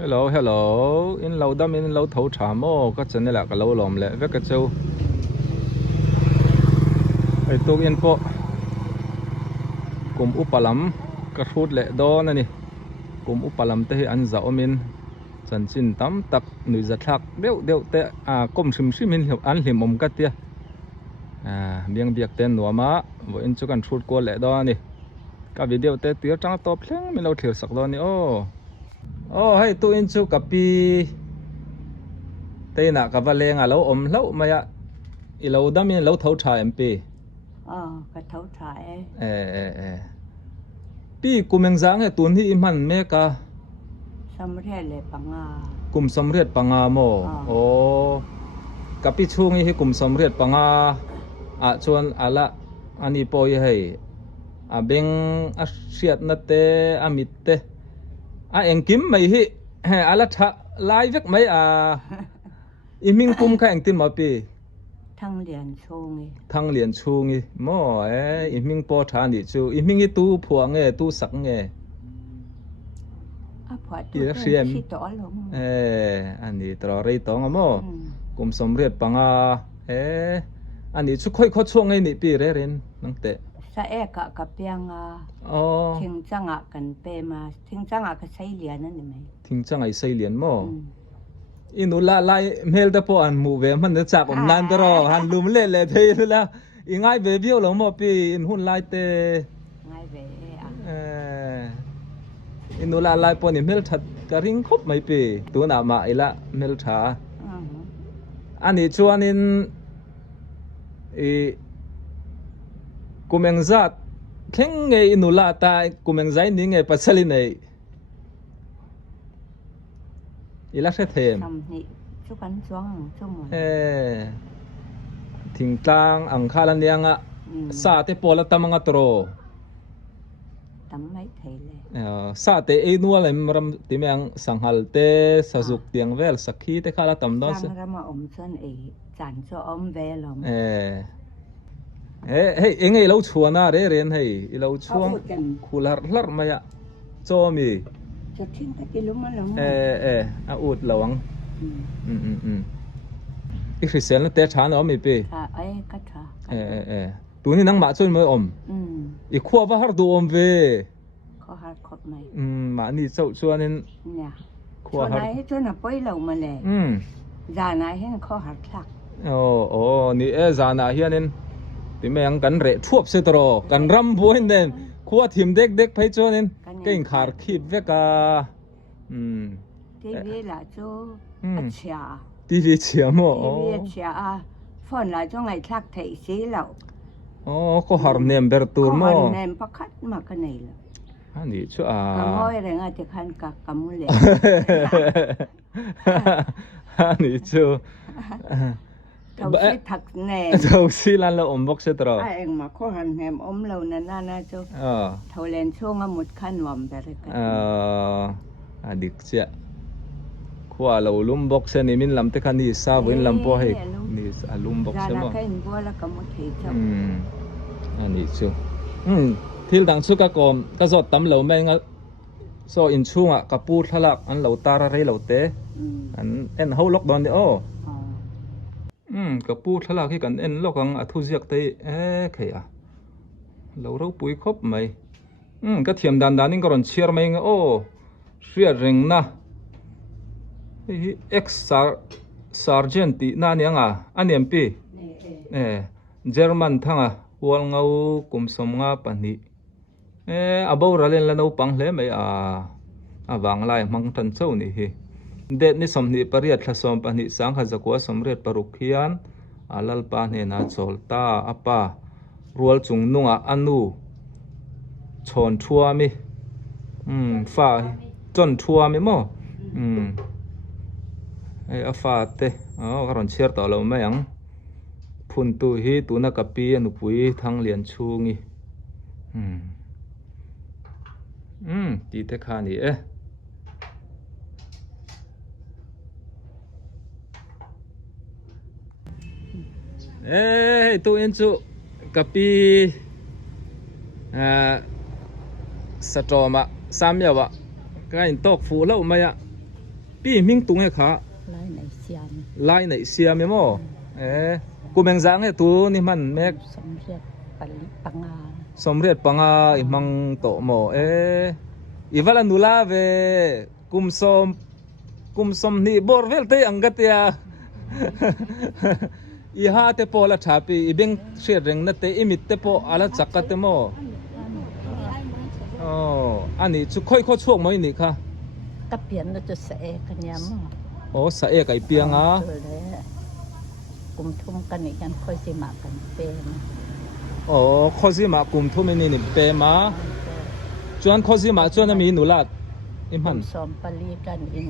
hello hello in lâu đâm in lâu thấu trà mô có chân này là cái lâu lòm lệ với cái châuไอ้ตัวอินโปกลุ่มอุปลัมกระทุดเละดอนนี่กลุ่มอุปลัมเตะอันจะอมินสันชินตั้มตักหนุ่ยจะทักเดี๋ยวเตะกลมชิมชิมินอันหิมอมกัดเตียเบียงเบียกเต้นหนัวมาว่าอินจุกันทุดกัวเละดอนนี่กับวิดีโอเตะเตี้ยจังตบเพลงไม่เราเถียวสักดอนนี่โอ้ให้ตัวอินจุกับปีเตะน่ะกับว่าเลงเราอมเราไม่อะอีเราดำมินเราเท่าชายปีก็เท่าถ่ายปีกุมยังจางไอ้ตัวนี้มันเมกะสำเร็จเลยปังกุมสำเร็จปังอาโมโอ้กับปีช่วงนี้ให้กุมสำเร็จปังอาชวนอะไรอันนี้ปอยให้เบงเสียดนัดเตมิดเตเอ็งกิมไม่ฮิอะไรทะลายเวกไม่อิมิงกุมแข่งตินมาปีทั้งเหรียญชูงี้ทั้งเหรียญชูงี้โม่อิมิงปอทานี่ชูอิมิงอีตู้ผัวเงี้ยตู้สักเงี้ยผัวตู้เสียมต่อลงอันนี้ตรอรีตองอ่ะโม่กุมสำเร็จปังอันนี้ชุกค่อยเขาช่วงไงนี่ปีเรนนั่งเตะสะกับเปียงทิ้งจังกันเปมาทิ้งจังก็ใช้เหรียญนั่นไหมทิ้งจังไอใส่เหรียญโม่อินุลาไลเมลตะพออันมูเวมันจะจับนันตรอหันลุมเล่เล่เทยแล้วอีง่ายเบบี้หลงมาปีอินหุ่นไลเตง่ายเบอินุลาไลปอนี่เมลทัดกระริงครบไม่ปีตัวหนามาอีละเมลชาอันนี้ชวนอินกุมเองจัดเข่งไงอินุลาตากุมเองใจนี่ไงปัสสลินไงอีลักษณ์เทมชุกันช่วงชั่วโมงทิ้งตังอังคารันยังสาเตปอลตามังอัตโรตั้มไม่เทเลยสาเตเอนัวเลยมรำติเมียงสังหัลเตสสุกเตียงเวลสักขีเตข้าละตั้มดอสสังรมาอมส่วนจันชัวอมเวลมเฮ้ยเอ็งไอ้เราชวนนะเรียนให้เราชวนคูลาร์ลาร์มาอะโจมีจะทิ้งตะกี้ลุมันลุอุดหลวงอีกคริสเตียนเตะชานอมอีปีกัดตัวนี้นั่งมาช่วยมืออมอีกขั้วว่าฮาร์ดูอมเวข้อฮาร์ดคอดไหมมานี่เจ้าชวนนี่เนี่ยขั้วฮาร์ดให้ช่วยน่ะปล่อยเหล่ามาเลยจานาให้ข้อฮาร์ดคลักโอ้นี่จานาเฮียนี่ที่แม่งกันเละทั่วเสตรอกันรำบัวนี่ขั้วทีมเด็กไปชวนนี่ก็ยังขาดขีดเวกทีวีล่ะจูเชียทีวีเชียมั้งทีวีเชียฝนล่ะจ้องไอ้ทักไทยสีเหล่าก็ฮาร์เนมเบอร์ตูมั้งฮาร์เนมพักคัดมากันไหนล่ะอันนี้ชัวก็ง่อยแรงอาจจะคันกับกำมือเล็กอันนี้ชัวเท่าที่ถักแหนมเท่าที่ร้านเราอมบอกเสตรอเองมาข้อหันแหนมอมเรานั่นน่ะจูเท่าเลนช่วงหมดขั้นวมไปเลยกันอันนี้เจ้าขั้วเราลุ่มบอกเสนี่มินลำเตคันนี่ซาวินลำพอให้นี่ลุ่มบอกเสมั้งอันนี้ชัวที่ดังสุกกอมก็จดตำเหลาแมงโซอินช่วงกับปูทะลักอันเหลาตาอะไรเหลาเตอันเอ็นเฮาล็อกดอนเดียวกับปูทะลักให้กันเอ็นล็อกกันทุเรียกเตใครเราปุยครบไหมก็เทียมดันนี่ก็รอนเชียร์ไหมเชียร์เริงนะเอ็กซ์ซาร์เจนตีนั่นยังอันนี้ปีเยอรมันทั้งวัลเงากุมสมงาปันนี้บ่าวเราเล่นแล้วปังเลยไหมวางลายมังทันเจ้านี่เด็ดนี่สมนิปริยัติสมปันนี้สังขจักว่าสมเร็จปรุขียนลัลปานเฮน่าโจลตาป้ารัวจุงนุ่งอันนูชนชัวมิฝ่าจนชัวมิมั้งฝ่าเตะกระรอนเชียร์ต่อเราไหมยังพุ่นตุฮีตุนักปีนุปุยทั้งเลียนชูงี้ตีเทคานี่ตัวเอ็นจูกับปีสตรอมาสามยาวะก็อินตอกฟูแล้วไหม ปีมิงตุงให้ขา ไล่ในเสียม ลายในเสียมโมกูแมงจังให้ตัวนี่มันแม็ก สมเด็จปริปังงา สมเร็จปังอิมังโตโมอีวัลนุลาเวกุมสมนี่บอร์เวลเตอังกัตยาอีฮาเตโปละชาปีอีเบงเชียริงนัตเตอิมิตเตโปอาละจักกัตโมอ๋ออันนี้ชุค่อยๆช่วงมั้ยนี่ค่ะ ก็เปลี่ยนเราจะเสะกันยาม โอ้สะเอกไอเปียงอ่ะ กลุ่มทุ่มกันอีกกันค่อยสิมากันเป็น โอ้ข้อสิมากุมทุ่มนี่นี่เปมาจวนข้อสิมาจวนมีหนูลาดอิมัน สอมปลีกันอิน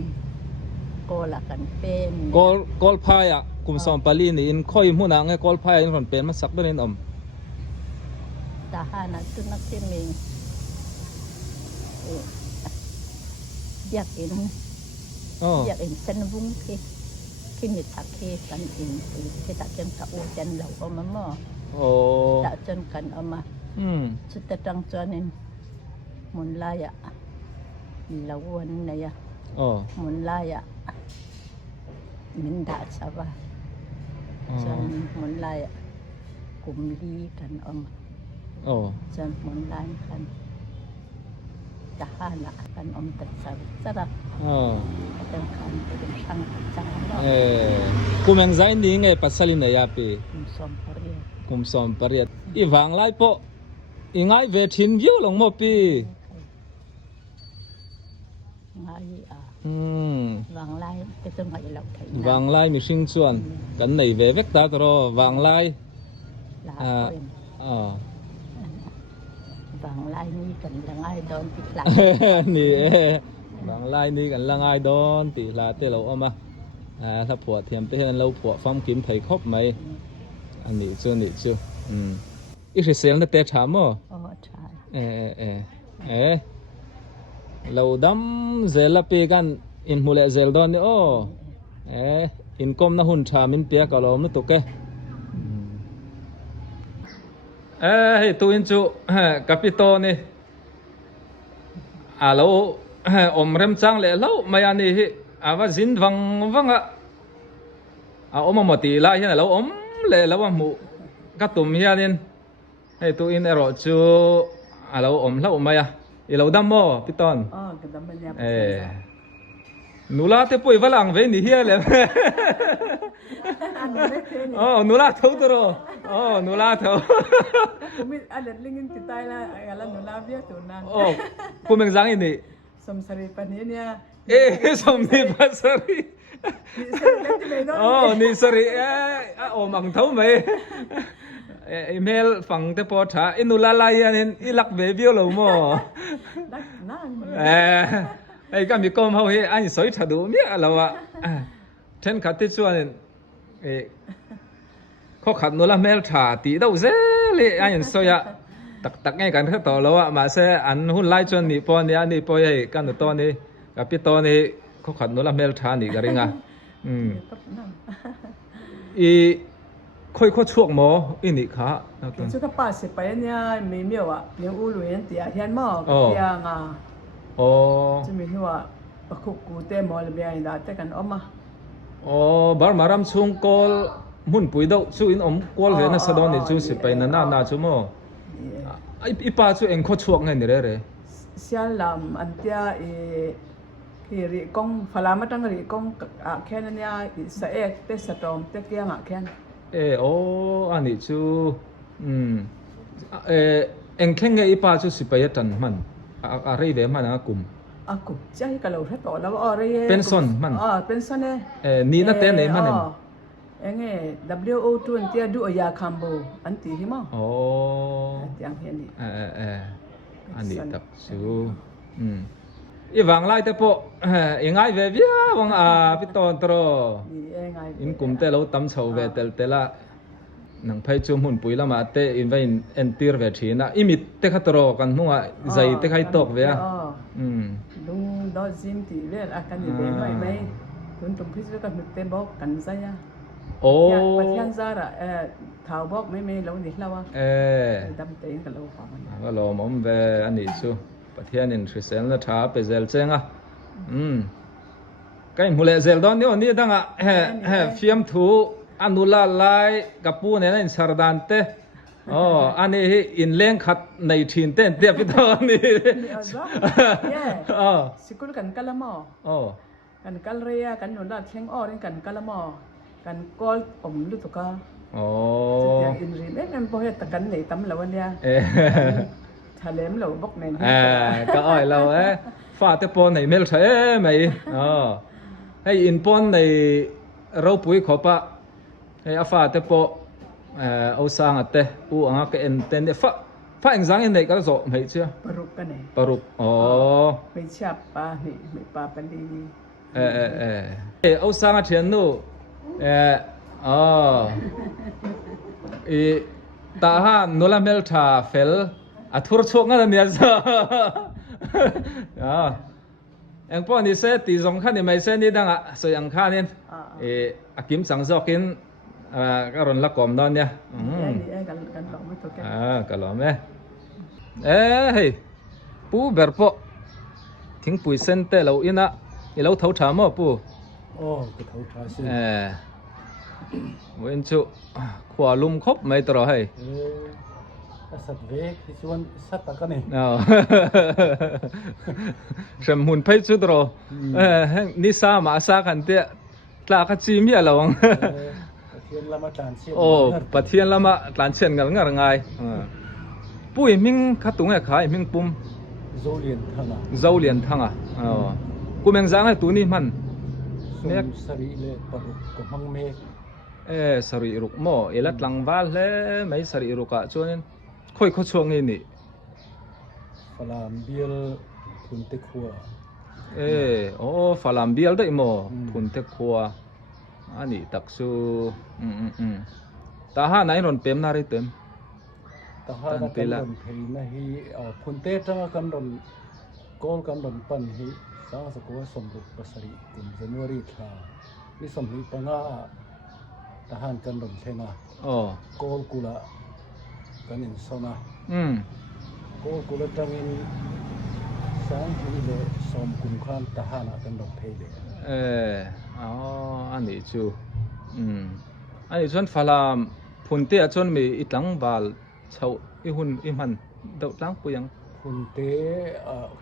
โกละกันเป็น กอลพายอ่ะกุมสอมปาลีนี่อินค่อยหูนางไงกอลพายอินคนเป็นมาสักด้วยนี่อม ทหารตุนักที่มีอยากเห็น อ๋อ อยากเห็นเส้นวุ้งที่มีทักเคกันอินที่ตัดจนกะอูจันเหล่าเอามาหม้อ โอ้ ตัดจนกันเอามา สุดตังจวนนินมุนลายะละวันนะยะ อ๋อ มุนลายะมินดาสบาจนมุนลายะกุมลีกันเอามา โอ้ จนมุนลายกันทหารกันอมตัดสาสระ อ๋อ เดินขันเป็นช่างจังหวะ กูแมงใจนี่ไงปัสสลินเนียปี คุณสมปรีย กุมสอมปริยอีวางไล่ปออีไงเวทินวิวลงมอปี งายอ่ะ Ừ. วางไล่ไปจนไงเราไทย Vàng lai mi sinh chuan kan nei ve vek ta tro vàng lai ลา à คน วางไล่นี่กันละง่ายโดนติดหลัง ni vàng lai ni kan langai don ti la te lo omaถ้าผัวเทียมไปเห็นเราผัวฟังกิมไทยครบไหมอันนี้ชื่อนี่ชื่ออีกเสียงแต่ถามมั้ โอ้ใช่ เราดำเซลปีกันอินมูเลเซลดอนนี่โออินคอมนะหุ่นชามินเปียกอลอมนี่ตุกเกตัวอินจูกัปิโตนี่เราอมเริ่มจังเลยเราไม่อันนี้ว่าจินวังอมมาตีละเห็นเราอมเลยเราว่าหมูกัตุ่มเฮียนี่ตัวอินเอรอจูเราอมเราไม่เราดำมั้พี่ตอน อ๋อก็ดำมันยา นูลาเตปุยฝรั่งเวนี่เฮียเลยอ๋อนูลาเท่าตัวอ๋อนูลาเท่า Kami ada lingin kita lah alam nulabia tu nan. โอ้กูเมืองจังอินี่ Samsari paninya. สมนิปัสรีอ๋อนี่สรีโอ้มังเท่าไหมอีเมลฟังแต่พอถ่าอินูลาลายนี่อีลักเบบี้เรามั้ Nak nang. ไอ้ก็มีก้มเขาเฮ้ยอันสวยถัดดูเมียเราอะเช่นขัดที่ชวนเขาขัดนูละเมลถ่าตีดาวเซเลยอันสวยอะตักไงกันเขาต่อแล้วอะมาเสอันหุ่นไล่ชวนนี่ปอนี่อันนี้ปอยกันตัวนี้กับพี่ตัวนี้เขาขัดนูละเมลถ่านี่กันเองอ่ะอีค่อยช่วงหมออินี่ขา Suka pas payanya mimio ah, yang ulu yang dia hian mau dia nga. โอ้ Cumi hiwa aku kute mau lebih yang dah tekan oma. โอ้บาร์มารำชงกอลหุ่นปุ๋ยดอกชูอินอมกอลเวนัสดอนนี่ชูสิไปน่าชูโมอีป้าชูเองเขาช่วงไงนี่เร่ Sialam antia ri kong falama tang ri kong kenanya saek te satom te kia nga ken. โอ้อันนี้ชูเองแข่งไงอีป้าชูสิไปยันมันอะไรเวมันนะกลุ่ม Aku cai kalau reto lawa ore. Pension man. Pension ni na ten man. Enge WO2 antia du ya kambo anti hima. โอ้ Tiang hian ni. อันนี้ตักชูอีวังไล่แต่พอยังไงเวียวังพี่ตอนตรอ Ni engai. อินกลุ่มแต่เราตั้มเฉาเวแต่ละหนังไพ่จุ่มหุ่นปุ๋ยละมาเตอินไว้เอ็นตีร์เวทีนะอิมิตเตขัตรอกันหัวใจเตขัยตกเวีย Lung do zin ti le akan ni be mai kun tum phis ka mit te bok kan saya. โอ้ Ya patian zara thau bok mai lo ni lawa. Dam te ka lo fa man. ก็รอมอมเวอันนี้ชูประเทศนึงทริเซนละท้าไปเซลเจงอ่ะก cái mù lệ zel don ni đang à he phim thu anula lai kapu ne na sardan te anh ấy in lên khát này chín tên tiếp với tao ni sikul kan kalamo kan kalria kan nunda theng or kan kalamo kan kol om lu to ka in rin em po het kan nei tam lawan ya thalem lo bok nen cái oi lâu ấy pha te pon này mel thế mày hay in pon này rau pui khó pa hay pha te po au sang ate u anga cái en ten de fa anh giang en này cái rõ mày chưa paruk kan nei paruk mày chap pa ni mày pa pali au sang a thian nu ta ha nola mel tha fel a thur chok nga nia sa anh po ni se ti zong khan ni mai se ni dang a so yang khan nin akim sang zokin ka ron la kom don nia kan lo mai to ke ka lo me hey pu ber po thing pui sen te lo ina i lo thau tha mo pu cái thấu trà xin wen chu khwa lum khop mai tro hay sát về thì chuan sát ta cái này sem hun phai chu tro ni sa ma sa kan te tla ka chi mi alawang thiên lama tràn xiên pathian lama tlan chen ngal ngar ngai pui ming khatung e khai ming pum dâu liền thang à kumeng zang ai tu ni man nek sari le paruk ko mang me sari ruk mo elat langwal le mai sari ruka chuan khoi kho chuang ni falam biel thun te khua falam bial dai mo thun te khua ani taksu ta ha nai ron pem na ri tem ta ha na kan ron thei na hi phun te tanga kan ron kol kan ron pan hi sang sa ko som ruk pasari kum January tha ni som hi panga ta han kan ron thena kol kula kan in sona kol kula tangin sang hi le som kum khan ta hana kan ron thei le anh ấy chú anh ấy chọn phalam phun te chọn mi itlang bal chau i hun im han đậu lang puyang phun te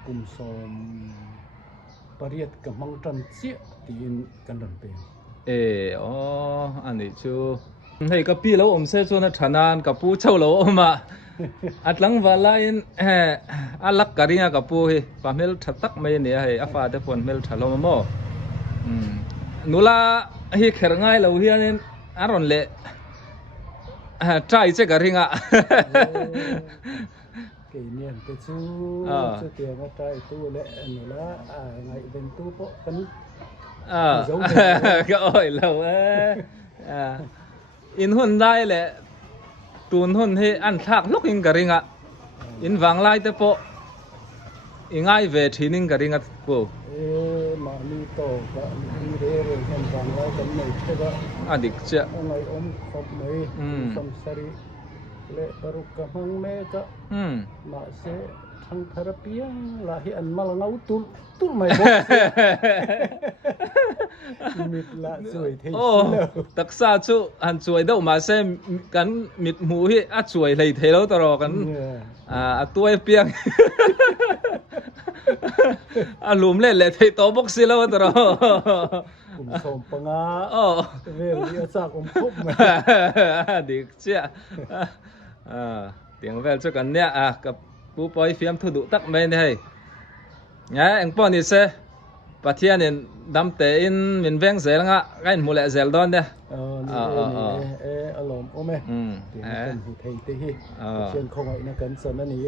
kum som pariat ka mang tan chia tin kan ron pe anh ấy chú hay cái pi lâu se chọn na thanan ka pu chau lo ma atlang wala in alak karinga ka pu hi pamel thatak mai ne hay afa te phun mel thalo mo nula hi kher ngai lo hian aron le trai che garinga cái niên te chu tiền nga trai tu le nula ngai ben tu po kan cái oi lo in hun dai le tun hun hi an thak lok in garinga in wang lai te po ingai ve thinin garinga po mà mi to cả mi để rồi hiện vàng lại cái này thế đó adik cha ngày ôm khóc mấy xong sari lệ baru kamang me ka mà sẽ thằng therapy là hiện mà là ngấu tul mày bố mít lạ rồi thế tak sa chu an chuai đâu mà se kan mit mu hi a chuai lei the lo taro kan tuai piang lùm lên lệ thấy to bốc xí lâu rồi cùng sôm panga về đi sao cũng khóc mà được chưa tiếng về cho cần nhé cặp bố bói phim thu đủ tắc mấy này nhá anh bọn đi xe bà thiên nên đâm tế in mình veng dễ lắm cái mua lại dễ đón đấy alom ome tiếng cần thì thấy thế trên không ai nó cần sơn nó này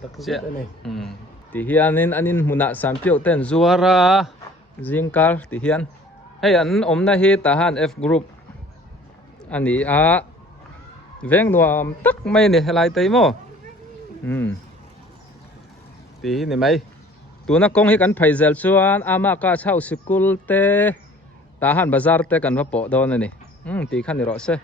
được chưa thì hiện anh muna sampiu ten zuara zingkar thì hiện hay anh na hi tahan F group anh ấy veng nuam tak mai ne helai tai mo thì này mai tu na kong hi kan phai zel chuan ama ka chau school te tahan bazar te kan va po don ani ti khan ni ro se